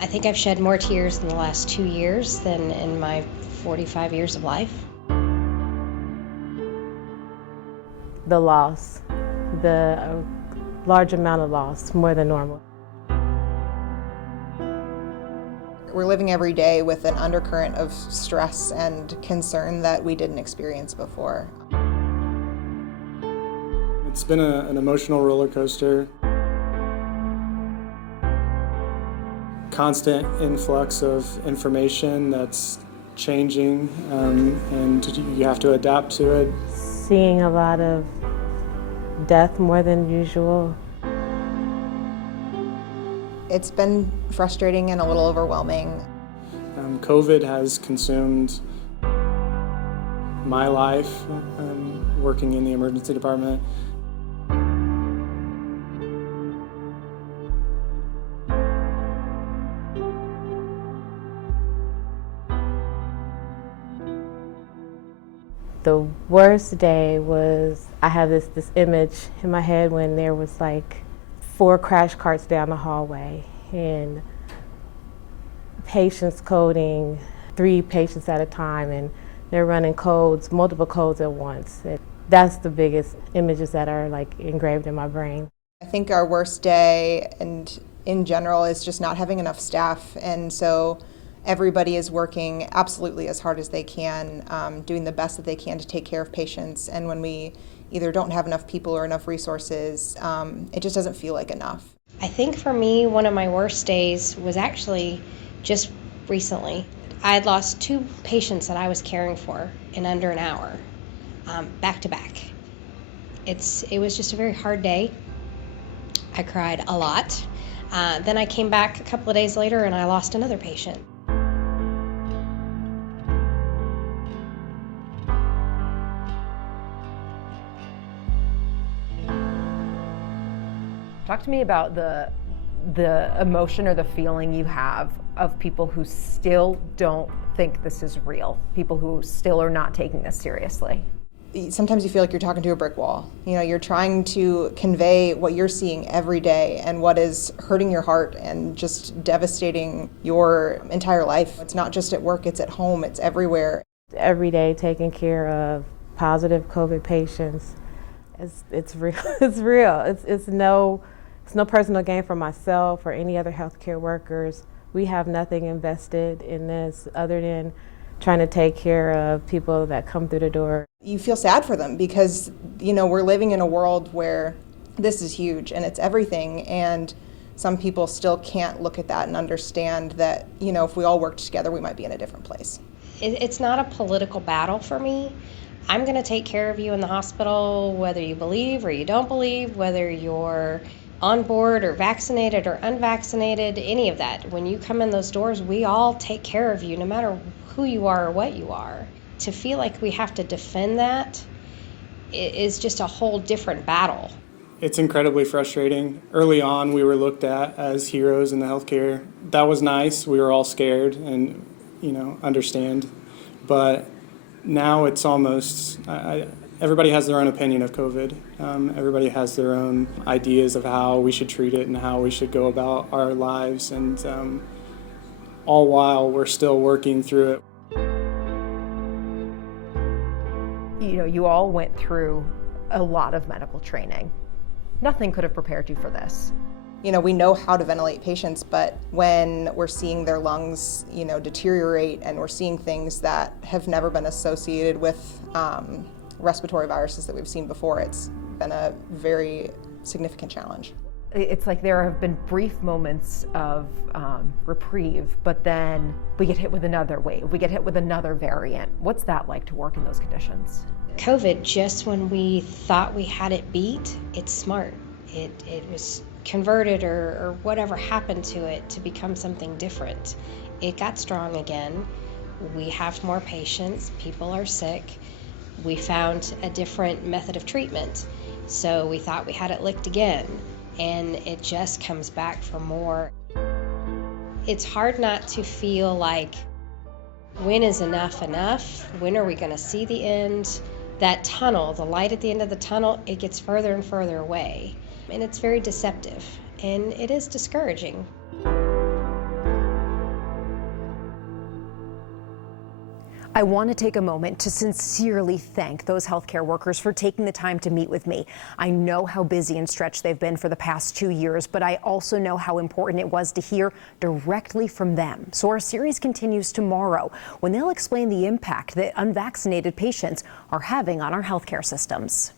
I think I've shed more tears in the last 2 years than in my 45 years of life. The loss, the large amount of loss, more than normal. We're living every day with an undercurrent of stress and concern that we didn't experience before. It's been an emotional roller coaster. Constant influx of information that's changing, and you have to adapt to it. Seeing a lot of death more than usual. It's been frustrating and a little overwhelming. COVID has consumed my life, working in the emergency department. The worst day was, I have this image in my head when there was like 4 crash carts down the hallway and patients coding 3 patients at a time, and they're running codes, multiple codes at once. That's the biggest images that are like engraved in my brain. I think our worst day, and in general, is just not having enough staff, and so everybody is working absolutely as hard as they can, doing the best that they can to take care of patients, and when we either don't have enough people or enough resources, it just doesn't feel like enough. I think for me, one of my worst days was actually just recently. I had lost 2 patients that I was caring for in under an hour, back to back. It was just a very hard day. I cried a lot. Then I came back a couple of days later and I lost another patient. Talk to me about the emotion or the feeling you have of people who still don't think this is real, people who still are not taking this seriously. Sometimes you feel like you're talking to a brick wall. You know, you're trying to convey what you're seeing every day and what is hurting your heart and just devastating your entire life. It's not just at work, it's at home, it's everywhere. Every day taking care of positive COVID patients, it's real. It's real. It's no personal gain for myself or any other healthcare workers. We have nothing invested in this other than trying to take care of people that come through the door. You feel sad for them because, you know, we're living in a world where this is huge and it's everything, and some people still can't look at that and understand that, you know, if we all worked together, we might be in a different place. It's not a political battle for me. I'm going to take care of you in the hospital, whether you believe or you don't believe, whether you're on board or vaccinated or unvaccinated, any of that. When you come in those doors, we all take care of you, no matter who you are or what you are. To feel like we have to defend that is just a whole different battle. It's incredibly frustrating. Early on, we were looked at as heroes in the healthcare. That was nice. We were all scared and, you know, understand. But now it's almost, everybody has their own opinion of COVID. Everybody has their own ideas of how we should treat it and how we should go about our lives. And all while we're still working through it. You know, you all went through a lot of medical training. Nothing could have prepared you for this. You know, we know how to ventilate patients, but when we're seeing their lungs, you know, deteriorate, and we're seeing things that have never been associated with respiratory viruses that we've seen before, it's been a very significant challenge. It's like there have been brief moments of reprieve, but then we get hit with another wave, we get hit with another variant. What's that like to work in those conditions? COVID, just when we thought we had it beat, it's smart. It was converted or whatever happened to it to become something different. It got strong again. We have more patients, people are sick. We found a different method of treatment. So we thought we had it licked again, and it just comes back for more. It's hard not to feel like, when is enough enough? When are we going to see the end? That tunnel, the light at the end of the tunnel, it gets further and further away. And it's very deceptive, and it is discouraging. I want to take a moment to sincerely thank those healthcare workers for taking the time to meet with me. I know how busy and stretched they've been for the past 2 years, but I also know how important it was to hear directly from them. So our series continues tomorrow when they'll explain the impact that unvaccinated patients are having on our healthcare systems.